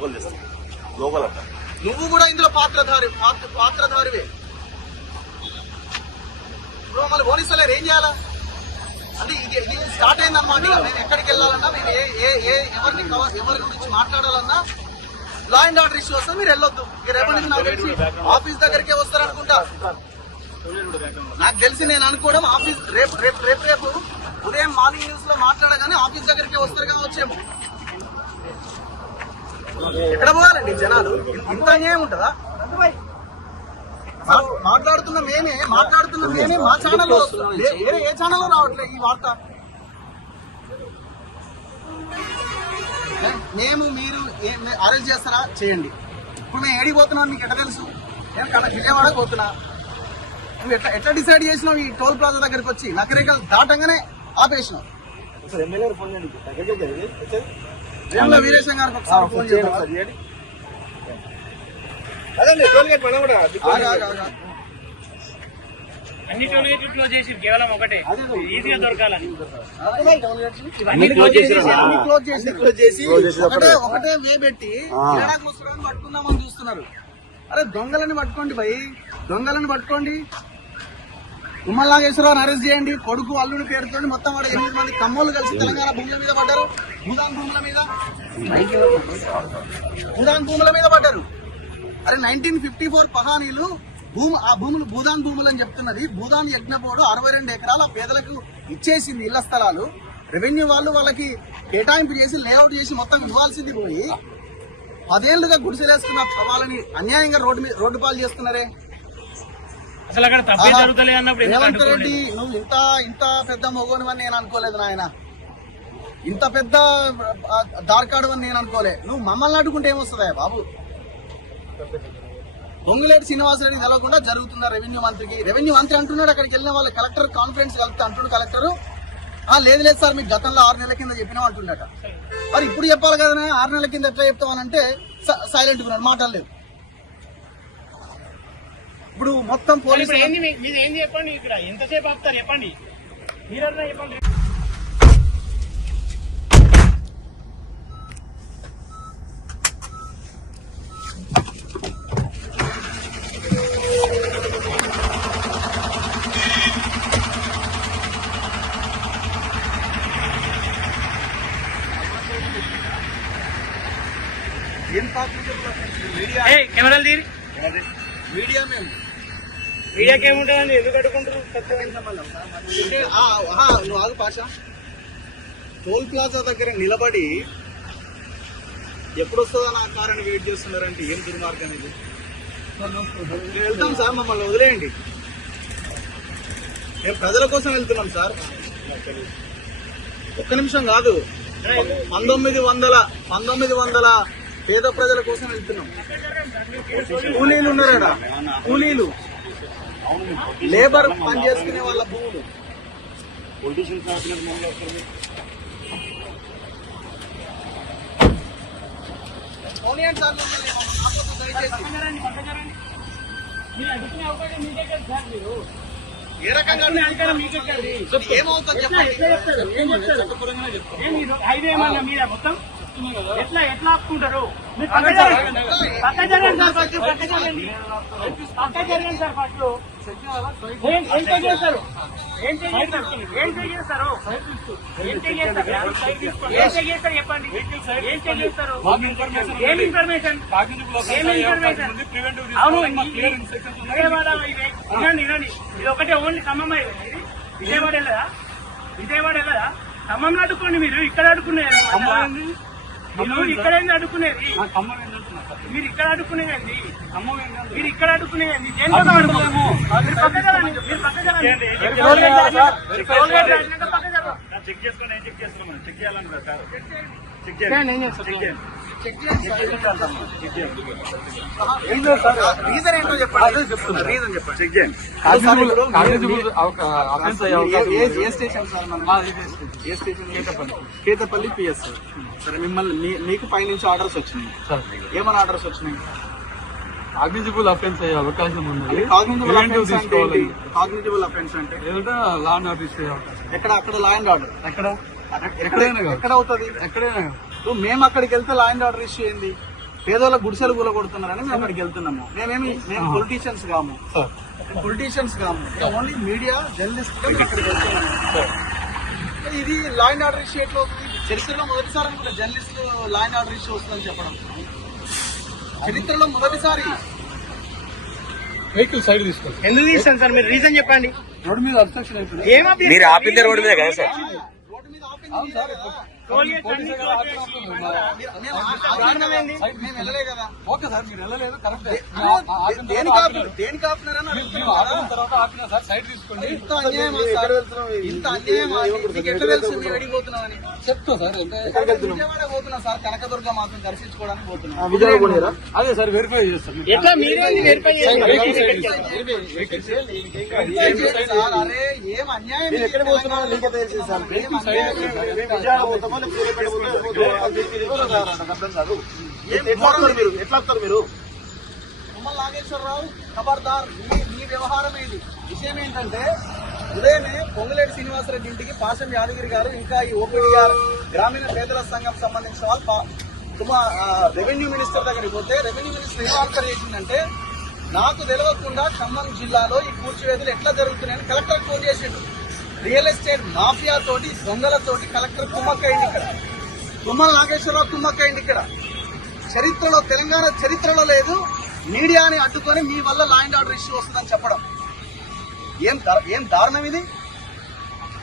Local చేస్తాం. Local అంట. నువ్వు కూడా ఇందులో పాత్రధారివే. ఇప్పుడు మమ్మల్ని పోలీసులు ఏం చేయాలా అంటే ఇది స్టార్ట్ అయిందన్నమాట. మేము ఎక్కడికి వెళ్ళాలన్నా, మేము ఎవరి గురించి మాట్లాడాలన్నా లా అండ్ ఆర్డర్ ఇష్యూ వస్తే మీరు వెళ్ళొద్దు. మీరు రేపటి నాకు తెలిసి ఆఫీస్ దగ్గరికే వస్తారనుకుంటా. నాకు తెలిసి నేను అనుకోవడం ఆఫీస్ రేపు ఉదయం మార్నింగ్ న్యూస్ లో మాట్లాడగానే ఆఫీస్ దగ్గరికే వస్తారు వచ్చేమో. ఎక్కడ పోవాలండి జనాలు? ఇంత అన్యాయం ఉంటుందా? మాట్లాడుతున్న మేమే మా ఛానల్లో వేరే ఏ ఛానల్లో రావట్లేదు ఈ వార్త. మేము మీరు అరెస్ట్ చేస్తారా చేయండి. ఇప్పుడు మేము ఏడికి పోతున్నాం మీకు ఎట్లా తెలుసు? నేను విజయవాడకు పోతున్నా. నువ్వు ఎట్లా డిసైడ్ చేసినావు? ఈ టోల్ ప్లాజా దగ్గరికి వచ్చి నకరేకలు దాటంగానే ఆపేసినావు. వీరేశం గారికి ఒకసారి ఫోన్ చేయండి. అన్ని టోల్ గేట్లు క్లోజ్ చేసి కేవలం ఒకటే ఈజీగా దొరకాలని క్లోజ్ చేసి ఒకటే వే పెట్టి పట్టుకుందామని చూస్తున్నారు. అరే దొంగలని పట్టుకోండి భయ్, దొంగలని పట్టుకోండి. ఉమ్మల నాగేశ్వరరావుని అరెస్ట్ చేయండి. కొడుకు అల్లుడి పేరుతో మొత్తం వాడు 8 మంది కమ్మోళ్ళు కలిసి తెలంగాణ భూముల మీద పడ్డారు. భూదాన్ భూముల మీద పడ్డారు. అరే 1954 పహానీలు ఆ భూములు భూదాన్ భూములు అని చెప్తున్నది. భూదాన్ యజ్ఞ బోర్డు 62 ఎకరాలు ఆ పేదలకు ఇచ్చేసింది ఇళ్ల స్థలాలు. రెవెన్యూ వాళ్ళు వాళ్ళకి కేటాయింపు చేసి లేఅవుట్ చేసి మొత్తం ఇవ్వాల్సింది పోయి 10 ఏళ్లుగా గుడిసెలేసుకున్న వాళ్ళని అన్యాయంగా రోడ్డు పాలు చేస్తున్నారే. అసలు అక్కడ తప్పే జరుగుతలే అన్నప్పుడు రేవంత్ రెడ్డి నువ్వు ఇంత పెద్ద మొగోనివని నేను అనుకోలేదు నాయన. ఇంత పెద్ద దార్కాడు అని నేను అనుకోలే. నువ్వు మమ్మల్ని అడ్డుకుంటే ఏమొస్తుందా బాబు? పొంగులేటి శ్రీనివాసరెడ్డి తెలవకుండా జరుగుతుందా రెవెన్యూ మంత్రికి? రెవెన్యూ మంత్రి అంటున్నాడు అక్కడికి వెళ్ళిన వాళ్ళ కలెక్టర్ కాన్ఫరెన్స్ కలిపితే అంటున్నాడు కలెక్టర్ లేదు సార్ మీకు గతంలో 6 నెలల కింద చెప్పినాం అంటున్నట. మరి ఇప్పుడు చెప్పాలి కదా 6 నెలల కింద ఎట్లా చెప్తామనంటే సైలెంట్ ఉన్నాడు, మాట్లాడలేదు. ఇప్పుడు మొత్తం పోలీసు ఏం చెప్పండి, ఇక్కడ ఎంతసేపు ఆపుతారు చెప్పండి, మీరన్నా చెప్పండి. కెమెరాలు తీరి మీడియాకి ఏముంటుందండి? ఎందుకు అడుగుకుంటారు? నువ్వు ఆగు పాష. టోల్ ప్లాజా దగ్గర నిలబడి ఎప్పుడు వస్తుందో నా కారణం వెయిట్ చేస్తున్నారంటే ఏం దుర్మార్గం ఇది? వెళ్తాం సార్, మమ్మల్ని వదిలేయండి. మేము ప్రజల కోసం వెళ్తున్నాం సార్. ఒక్క నిమిషం కాదు, 1900 పేద ప్రజల కోసం వెళ్తున్నాం. కూలీలు ఉన్నారా? కూలీలు లేబర్ పని చేసుకునే వాళ్ళ భూములు. ఏ రకంగా ఏమవుతుంది హైవే ఏమన్నా మీరే మొత్తం ఎట్లా ఆపుకుంటారు? పక్క జరగండి సార్, ఫస్ట్ పక్క జరగండి సార్. ఫస్ట్ ఏం చేస్తారు? చెప్పండి. ఏం చేస్తారు? ఏం ఇన్ఫర్మేషన్? అవును వినండి. ఇది ఒకటే ఓన్లీ ఖమ్మం విజయవాడ వెళ్ళదా? ఖమ్మంలో అడుక్కోండి. మీరు ఇక్కడ అడుక్కునేది, ఇక్కడ అడుక్కునేది, మీరు ఇక్కడ అడుక్కునేదండి, మీరు ఇక్కడ అడుక్కునేదండి. దేనికోసం అడుకోము? మీరు పక్క జరగండి. చెక్ చేసుకుని చెక్ చేస్తున్నాం. చెక్ చేయాలనుకుంటా సార్. చెక్ చేయండి. రీజన్ ఏంటో చెప్పండి. రీజన్ చెప్పండి. చెక్ చేయండి. ఏ స్టేషన్ సార్? ఏ స్టేషన్? కేతపల్లి పిఎస్. సరే, మిమ్మల్ని మీకు పైనుంచి ఆర్డర్స్ వచ్చినాయి. ఏమైనా ఆర్డర్స్ వచ్చినాయి? కాగ్నిజిబుల్ అఫెన్స్ అయ్యే అవకాశం ఉంది. కాగ్నిజిబుల్ అఫెన్స్ అంటే లా అండ్ ఆర్డర్ ఇష్యూ. ఎక్కడ? అక్కడ లా అండ్ ఆర్డర్ ఎక్కడైనా ఎక్కడ అవుతుంది? ఎక్కడైనా మేము అక్కడికి వెళ్తే లా అండ్ ఆర్డర్ ఇష్యూ ఏంది? పేదోళ్ళ గుడిసెలు కూల కొడుతున్నారని మేము అక్కడికి వెళ్తున్నాము. మేము పొలిటీషియన్స్ కాము, ఓన్లీ మీడియా జర్నలిస్ట్ గా మేము అక్కడికి వెళ్తున్నాము. ఇది లా అండ్ ఆర్డర్ ఇష్యూ ఎట్లా అవుతుంది? చరిత్రలో మొదటిసారి అనుకుంటా జర్నలిస్టులు లా అండ్ ఆర్డర్ ఇష్యూ వస్తుందని చెప్పడం. చరిత్రలో మొదటిసారి. వెహికల్ సైడ్ తీసుకోండి. ఎందుకు తీస్తాను సార్? మీరు రీజన్ చెప్పండి. రోడ్డు మీద అబ్స్ట్రక్షన్ అయిపోయింది. మీరు ఆపిందే రోడ్డు మీద కదా సార్? రోడ్డు మీద అవును సార్. మేము వెళ్ళలే కదా. ఓకే సార్, మీరు వెళ్ళలేదు కరెక్టే. దేనికి ఆపినారని మేము ఆపిన తర్వాత ఆపినా సార్, సైడ్ తీసుకోండి. ఇంత అన్యాయమా సార్? ఇంత అన్యాయమా? నీకు ఎట్లా తెలుసు మేము ఎడికి పోతున్నామని? చెప్తా సార్. అంటే విజయవాడ పోతున్నా సార్, కనకదుర్గ మాత్రం దర్శించుకోవడానికి పోతున్నా. అదే సార్, వెరిఫై చేస్తాం. ఎట్లా మీరే వెరిఫై చేయండి. అరే ఏం అన్యాయం ఇది? ఎక్కడ పోతున్నామో నీకే తెలిసింది సార్. ఏం అన్యాయం ఇది? విజయవాడ పోతామో లేకపోతే అర్థం కాదు. ఎట్లా వస్తారు మీరు? తుమ్మల నాగేశ్వరరావు ఖబర్దార్, మీ వ్యవహారం ఏంటి? విషయం ఏంటంటే ఉదయమే పొంగులేటి శ్రీనివాసరెడ్డి ఇంటికి పాశం యాదగిరి గారు ఇంకా ఈ ఓపీడీఆర్ గ్రామీణ పేదల సంఘం సంబంధించిన వాళ్ళు రెవెన్యూ మినిస్టర్ దగ్గరికి పోతే రెవెన్యూ మినిస్టర్ ఏం ఆన్సర్ చేసిందంటే, నాకు తెలియకుండా ఖమ్మం జిల్లాలో ఈ కూల్చివేతలు ఎట్లా జరుగుతున్నాయని కలెక్టర్ ఫోన్ చేసిండు. రియల్ ఎస్టేట్ మాఫియా తోటి దొంగలతోటి కలెక్టర్ కుమ్మక్కైంది ఇక్కడ. తుమ్మల నాగేశ్వరరావు కుమ్మక్కైంది ఇక్కడ. చరిత్రలో, తెలంగాణ చరిత్రలో లేదు మీడియాని అడ్డుకొని మీ వల్ల లా అండ్ ఆర్డర్ ఇష్యూ వస్తుందని చెప్పడం. ఏం దారుణం ఇది?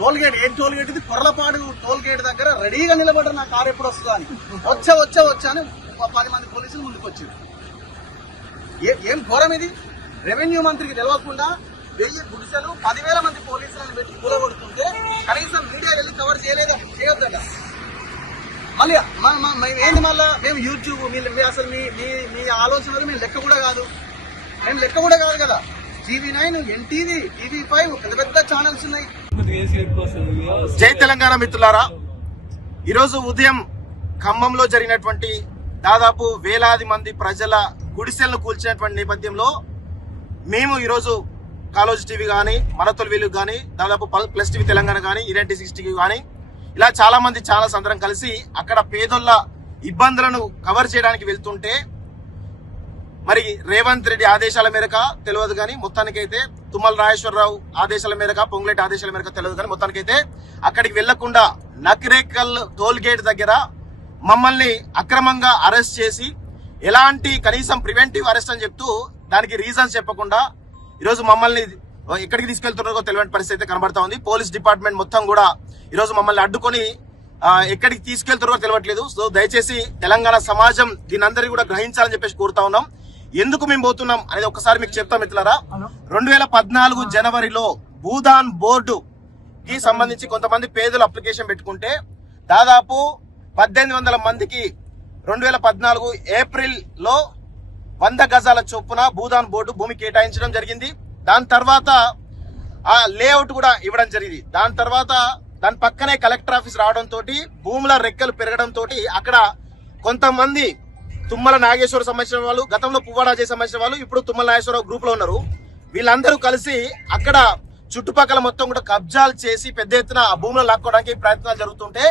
టోల్గేట్, ఏం టోల్గేట్ ఇది? కొర్లపాడు టోల్గేట్ దగ్గర రెడీగా నిలబడ్డారు నా కారు ఎప్పుడు వస్తుందా అని. వచ్చా అని 10 మంది పోలీసులు ముందుకు వచ్చారు. ఏం ఘోరం ఇది? రెవెన్యూ మంత్రికి తెలియకుండా 1000 గుడిసెలు 10,000 మంది పోలీసులను పెట్టి కూలగొడుతుంటే కనీసం మీడియా వెళ్ళి కవర్ చేయొద్దట. మళ్ళీ ఏంది మళ్ళా మేము యూట్యూబ్ అసలు మీ ఆలోచనలు మేము లెక్క కూడా కాదు కదా. TV9, NTV, TV5 పెద్ద ఛానల్స్ ఉన్నాయి. జై తెలంగాణ మిత్రులారా, ఈరోజు ఉదయం ఖమ్మంలో జరిగినటువంటి దాదాపు వేలాది మంది ప్రజల గుడిసెలను కూల్చినటువంటి నేపథ్యంలో మేము ఈరోజు కాలేజ్ టీవీ కానీ, మనతోలు వెలుగు కానీ, దాదాపు ప్లస్ టీవీ తెలంగాణ కానీ, ఈరెంటి 60 కానీ ఇలా చాలా మంది ఛానల్స్ అందరం కలిసి అక్కడ పేదోళ్ళ ఇబ్బందులను కవర్ చేయడానికి వెళ్తుంటే మరి రేవంత్ రెడ్డి ఆదేశాల మేరకు తెలియదు కానీ మొత్తానికైతే తుమ్మల నాగేశ్వరరావు ఆదేశాల మేరకు, పొంగులేటి ఆదేశాల మేరకు తెలియదు కానీ మొత్తానికైతే అక్కడికి వెళ్లకుండా నకిరేకల్ టోల్ గేట్ దగ్గర మమ్మల్ని అక్రమంగా అరెస్ట్ చేసి ఎలాంటి కనీసం ప్రివెంటివ్ అరెస్ట్ అని చెప్తూ దానికి రీజన్స్ చెప్పకుండా ఈరోజు మమ్మల్ని ఎక్కడికి తీసుకెళ్తున్నారో తెలియని పరిస్థితి అయితే కనబడతా ఉంది. పోలీస్ డిపార్ట్మెంట్ మొత్తం కూడా ఈరోజు మమ్మల్ని అడ్డుకొని ఎక్కడికి తీసుకెళ్తున్నారో తెలియట్లేదు. సో దయచేసి తెలంగాణ సమాజం దీని అందరినీ కూడా గ్రహించాలని చెప్పేసి కోరుతా ఉన్నాం. ఎందుకు మేము పోతున్నాం అనేది ఒకసారి మీకు చెప్తాం మిత్రులారా. 2014 జనవరిలో భూదాన్ బోర్డు కి సంబంధించి కొంతమంది పేదలు అప్లికేషన్ పెట్టుకుంటే దాదాపు 1800 మందికి 2014 ఏప్రిల్ లో 100 గజాల చొప్పున భూదాన్ బోర్డు భూమి కేటాయించడం జరిగింది. దాని తర్వాత ఆ లేఅవుట్ కూడా ఇవ్వడం జరిగింది. దాని తర్వాత దాని పక్కనే కలెక్టర్ ఆఫీస్ రావడంతో భూముల రెక్కలు పెరగడంతో అక్కడ కొంతమంది తుమ్మల నాగేశ్వర సంబంధించిన వాళ్ళు, గతంలో పువ్వాడాజీ సంబంధించిన వాళ్ళు, ఇప్పుడు తుమ్మల నాగేశ్వరరావు గ్రూప్ లో ఉన్నారు. వీళ్ళందరూ కలిసి అక్కడ చుట్టుపక్కల మొత్తం కూడా కబ్జాలు చేసి పెద్ద ఎత్తున ఆ భూములను లాక్కోవడానికి ప్రయత్నాలు జరుగుతుంటే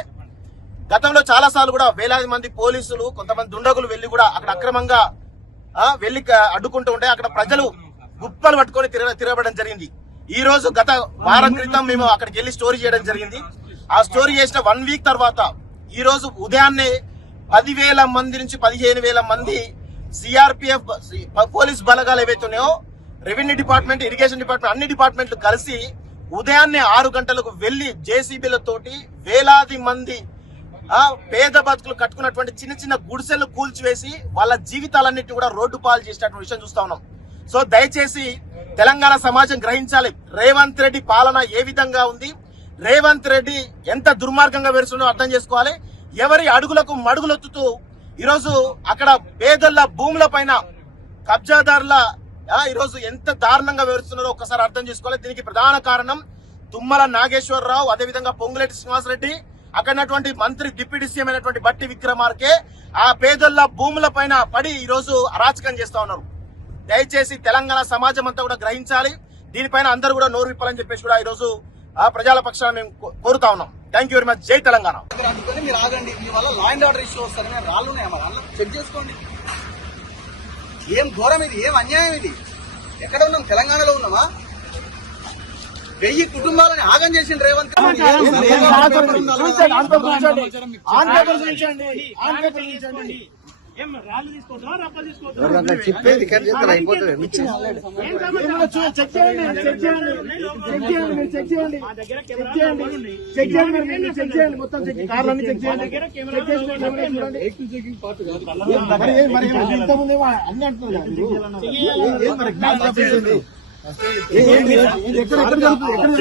గతంలో చాలా సార్లు కూడా వేలాది మంది పోలీసులు, కొంతమంది దుండగులు వెళ్లి కూడా అక్కడ అక్రమంగా వెళ్లి అడ్డుకుంటూ ఉంటే అక్కడ ప్రజలు గుప్పలు పట్టుకొని తిరగబడడం జరిగింది. ఈ రోజు గత వారం క్రితం మేము అక్కడికి వెళ్లి స్టోరీ చేయడం జరిగింది. ఆ స్టోరీ చేసిన 1 వీక్ తర్వాత ఈ రోజు ఉదయాన్నే 10,000 మంది నుంచి 15,000 మంది సిఆర్పిఎఫ్ పోలీస్ బలగాలు ఏవైతే ఉన్నాయో, రెవెన్యూ డిపార్ట్మెంట్, ఇరిగేషన్ డిపార్ట్మెంట్, అన్ని డిపార్ట్మెంట్లు కలిసి ఉదయాన్నే 6 గంటలకు వెళ్లి జేసీబీలతోటి వేలాది మంది పేద బతుకులు కట్టుకున్నటువంటి చిన్న చిన్న గుడిసెలు కూల్చివేసి వాళ్ళ జీవితాలన్నిటి కూడా రోడ్డు పాలు చేసినటువంటి విషయం చూస్తా ఉన్నాం. సో దయచేసి తెలంగాణ సమాజం గ్రహించాలి, రేవంత్ రెడ్డి పాలన ఏ విధంగా ఉంది, రేవంత్ రెడ్డి ఎంత దుర్మార్గంగా వేరుస్తుందో అర్థం చేసుకోవాలి. ఎవరి అడుగులకు మడుగులొత్తుతూ ఈరోజు అక్కడ పేదల భూముల పైన కబ్జాదారుల ఈరోజు ఎంత దారుణంగా వివరిస్తున్నారో ఒక్కసారి అర్థం చేసుకోవాలి. దీనికి ప్రధాన కారణం తుమ్మల నాగేశ్వరరావు, అదేవిధంగా పొంగులేటి శ్రీనివాసరెడ్డి, అక్కడటువంటి మంత్రి డిప్యూటీ సీఎం అయినటువంటి బట్టి విక్రమార్కే ఆ పేదల భూముల పైన పడి ఈరోజు అరాచకం చేస్తా ఉన్నారు. దయచేసి తెలంగాణ సమాజం అంతా కూడా గ్రహించాలి. దీనిపైన అందరూ కూడా నోరు విప్పాలని చెప్పేసి కూడా ఈరోజు ప్రజల పక్షాన మేము కోరుతా ఉన్నాం. Thank you very much. జై తెలంగాణ. దగ్గర అనుకొని మీరు ఆగండి, మీ వల్ల లా అండ్ ఆర్డర్ ఇష్యూ వస్తుంది. నేను రాళ్ళు ఉన్నాయా మరి అందులో చెక్ చేసుకోండి. ఏం ఘోరం ఇది, ఏం అన్యాయం ఇది. ఎక్కడ ఉన్నాం? తెలంగాణలో ఉన్నామా? 1000 కుటుంబాలని ఆగం చేసిన రేవంత్ ఏం రాళ్ళు తీసుకోవద్దా, రప్ప తీసుకోవద్దా? చెప్పేది ఇక్కడ చెప్తారు అయిపోతుంది. ఏం సమాచారం? చెక్ చేయండి, చెక్ చేయండి, చెక్ చేయండి, మీరు చెక్ చేయండి, మా దగ్గర చెక్ కెమెరా చేయండి, ఉంది. చెక్ చేయండి, మీరు చెక్ చేయండి, మొత్తం చెక్ కార్లన్నీ చెక్ చేయండి, దగ్గర కెమెరా చెక్ చేసుకోండి, ఎవరైనా చూడండి. చెకింగ్ పార్ట్ కాదు. మరి ఇంతకుముందేమో అన్ని అంటున్నారు కదా మీరు. ఏం మరి జ్ఞాపకం చేయండి. ఎక్కడ జరుగుతుంది? ఎక్కడ